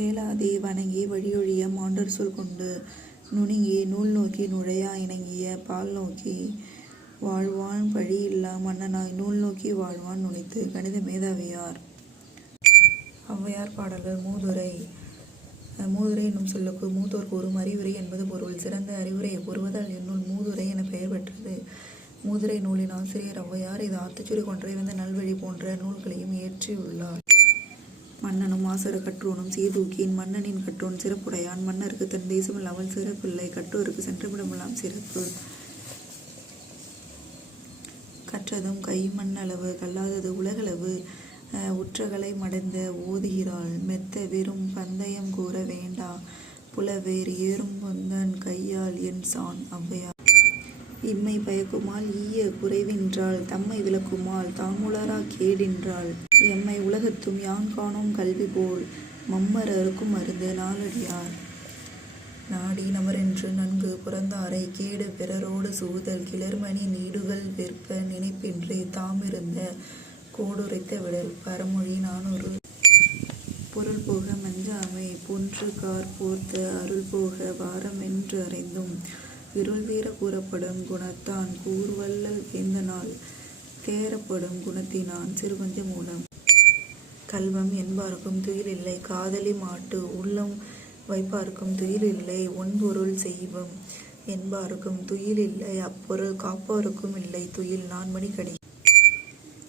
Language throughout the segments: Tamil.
ஏலாதே வணங்கி வழியொழிய மாண்டர் சொல் கொண்டு நுணுங்கி நூல் நோக்கி நுழையா இணங்கிய பால் நோக்கி வாழ்வான் பழி இல்லா மன்னனாய் நூல் நோக்கி வாழ்வான் நுனித்து. கணித மேதாவியார். ஔவையார் பாடல்கள். மூதுரை. மூதுரை என்னும் சொல்லுக்கு மூத்தோர் கூறும் அறிவுரை என்பது பொருள். சிறந்த அறிவுரையை கூறுவதால் இந்நூல் மூதுரை என பெயர் பெற்றது. மூதுரை நூலின் ஆசிரியர் ஔவையார். இது ஆத்திச்சூடி கொன்றைவந்த நல்வழி போன்ற நூல்களையும் இயற்றியுள்ளார். மன்னனும் மாசற கற்றோனும் சீர்தூக்கின் மன்னனின் கற்றோன் சிறப்புடையான். மன்னருக்கு தன் தேசமில்லாமல் சிறப்பில்லை, கற்றோருக்கு சென்றமிடமெல்லாம் சிறப்பு. கற்றதும் கைமண்ணளவு கல்லாதது உலகளவு. உற்றகலை மடைந்த ஓதுகிறாள் மெத்த வெறும் பந்தயம் கூற வேண்டா புலவேர் ஏறும் பொந்தன் கையால் என்சான். ஔவையார். இம்மை பயக்குமால் ஈய குறைவின்றாள் தம்மை விளக்குமால் தாமுளரா கேடின்றாள். எம்மை உலகத்தும் யான் காணோம் கல்வி போல் மம்மர் அறுக்கும் மருந்து. நாலடியார். நாடி நமரென்று நன்கு புறந்தாரை கேடு பிறரோடு சூதல் கிளர்மணி நீடுகள் வெற்ப நினைப்பின்றி தாமிருந்த கோடுரைத்த விடல். பரமொழி 400. பொருள் போக மஞ்சாமை பொன்று கார் போர்த்த அருள் போக வாரமென்று அறிந்தும் இருள் வீர கூறப்படும் குணத்தான் கூர்வல்லல் வேந்தனால் தேரப்படும் குணத்தினான் சிறுபஞ்ச மூலம். கல்வம் என்பார்க்கும் துயிலில்லை காதலி மாட்டு உள்ளம் வைப்பார்க்கும் துயிலில்லை ஒன்பொருள் செய்வம் என்பார்க்கும் துயிலில்லை அப்பொருள் காப்பார்க்கும் இல்லை துயில். 4 மணிக்கடி.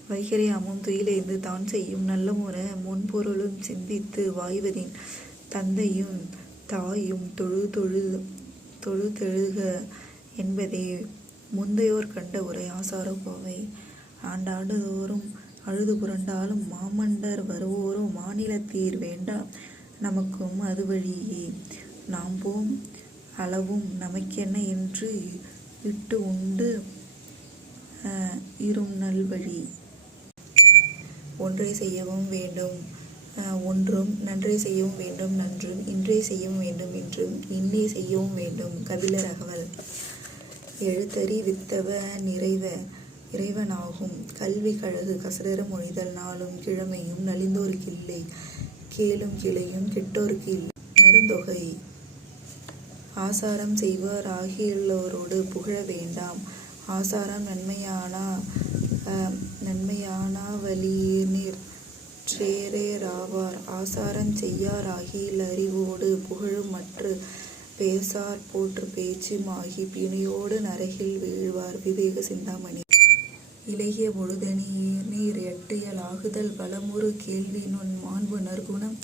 வைகரையாமும் துயிலேந்து தான் செய்யும் நல்லமுற முன்பொருளும் சிந்தித்து வாய்வதின் தந்தையும் தாயும் தொழுதெழுக என்பதே முந்தையோர் கண்ட உரை. ஆசார கோவை. ஆண்டாண்டு தோறும் அழுது புரண்டாலும் மாமண்டர் வருவோரும் மாநிலத்தீர் வேண்டா நமக்கும் அது வழியே நாம்போம் அளவும் நமக்கென்ன என்று இட்டு உண்டு இரும் நல்வழி. ஒன்றை செய்யவும் வேண்டும் ஒன்றும் நன்றை செய்யவும் வேண்டும் நன்றும் இன்றை செய்யவும் வேண்டும் இன்றும் இன்னே செய்யவும் வேண்டும். கபிலர் அகவல். எழுத்தறி வித்தவ இறைவனாகும் கல்வி கழகு கசடர மொழிதல் நாளும் கிழமையும் நலிந்தோர்க்கில்லை கேளும் கிளையும் கெட்டோர்க்கு இல்லை. நருந்தொகை. ஆசாரம் செய்வார் ஆகியுள்ளோரோடு புகழ வேண்டாம் ஆசாரம் நன்மையானா வலியினிற் றேராவார் ஆசாரம் செய்யார் ஆகியில் அறிவோடு புகழும் மற்று பேசார் போற்று பேச்சும் ஆகி பிணியோடு நரகில் வீழ்வார். விவேக சிந்தாமணி. இலகிய பொழுதணி நீர் எட்டியல் ஆகுதல் பலமுறு கேள்வி நுண் மாண்பு நற்குணம்